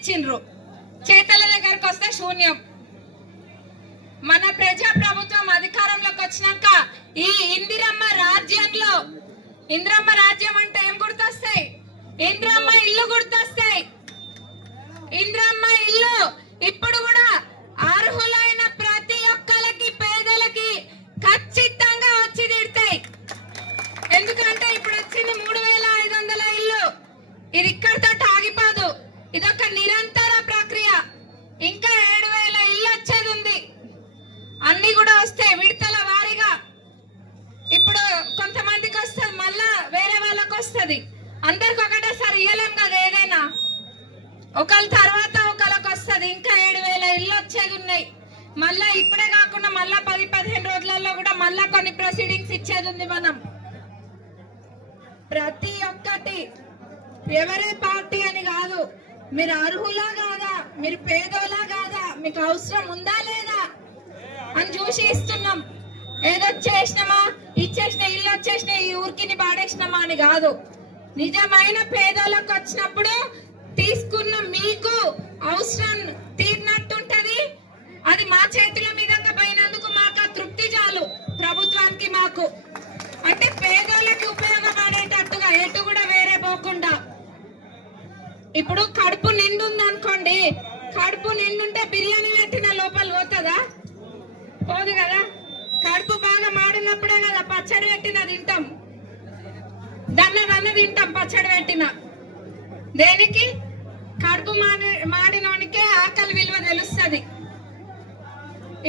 ఇచ్చిండ్రు. చేతల దగ్గరకు వస్తే శూన్యం. మన ప్రజా ప్రభుత్వం అధికారంలోకి వచ్చినాక ఈ ఇందిరమ్మ రాజ్యంలో ఇందిరమ్మ రాజ్యం అంటే ఏం గుర్తొస్తాయి? ఇందిరమ్మ ఇల్లు గుర్తొస్తాయి. ఇంద్రమ్మ ఇల్లు ఇప్పుడు కూడా అర్హులైన ప్రతి ఒక్కరికి పేదలకి ఖచ్చితంగా వచ్చి తీరుతాయి. ఎందుకంటే ఇప్పుడు వచ్చింది మూడు వేల ఐదు వందల ఇల్లు. ఇది ఇక్కడితో వస్తుంది అందరికి ఒకటేసారి ఇయ్యలేం కదా ఏదైనా. ఒకళ్ళ తర్వాత ఒకళ్ళకి వస్తుంది. ఇంకా ఏడు వేల ఇల్లు వచ్చేది ఉన్నాయి. మళ్ళా ఇప్పుడే కాకుండా మళ్ళా పది పదిహేను రోజులలో కూడా మళ్ళా కొన్ని ప్రొసీడింగ్స్ ఇచ్చేది ఉంది మనం. ప్రతి ఒక్కటి ఎవరి పార్టీ అని కాదు. మీరు అర్హులా కాదా? మీరు పేదోలా కాదా? మీకు అవసరం ఉందా లేదా? అని చూసి ఇస్తున్నాం. ఏదో చేసినామా ఇచ్చేసిన ఇల్లు వచ్చేసిన ఈ ఊరికి పాడేసినామా అని కాదు. నిజమైన పేదలకు వచ్చినప్పుడు తీసుకున్న మీకు అవసరం తీరినట్టుంటది. అది మా చేతుల మీదంగా పోయినందుకు మాకు తృప్తి చాలు ప్రభుత్వానికి మాకు. అంటే పేదోళ్ళకి ఉపయోగపడేటట్టుగా ఎటు కూడా వేరే పోకుండా. ఇప్పుడు కడుపు నిండుంది అనుకోండి కడుపు నిండుంటే బిర్యానీ పెట్టిన లోపల పోతుందా? పోదు కదా? కడుపు బాగా మాడినప్పుడే కదా పచ్చడి పెట్టిన తింటాం. దాన్ని వన్న తింటాం పచ్చడి పెట్టిన. దేనికి? కడుపు మాడి మాడినోనికే ఆకలి విలువ తెలుస్తుంది.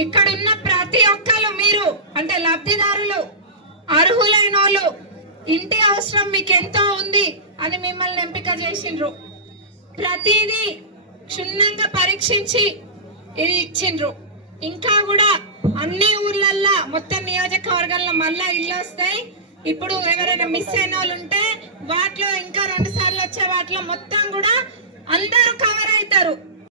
ఇక్కడున్న ప్రతి ఒక్కరు మీరు అంటే లబ్ధిదారులు అర్హులైన వాళ్ళు ఇంటి అవసరం మీకు ఎంతో ఉంది అని మిమ్మల్ని ఎంపిక చేసిండ్రు. ప్రతిదీ క్షుణ్ణంగా పరీక్షించి ఇది ఇచ్చిండ్రు. ఇంకా కూడా అన్ని ఊర్లల్లో మొత్తం నియోజకవర్గాల్లో మళ్ళా ఇల్లు వస్తాయి. ఇప్పుడు ఎవరైనా మిస్ అయిన వాళ్ళు ఉంటే వాటిలో ఇంకా రెండు సార్లు వచ్చే వాటిలో మొత్తం కూడా అందరూ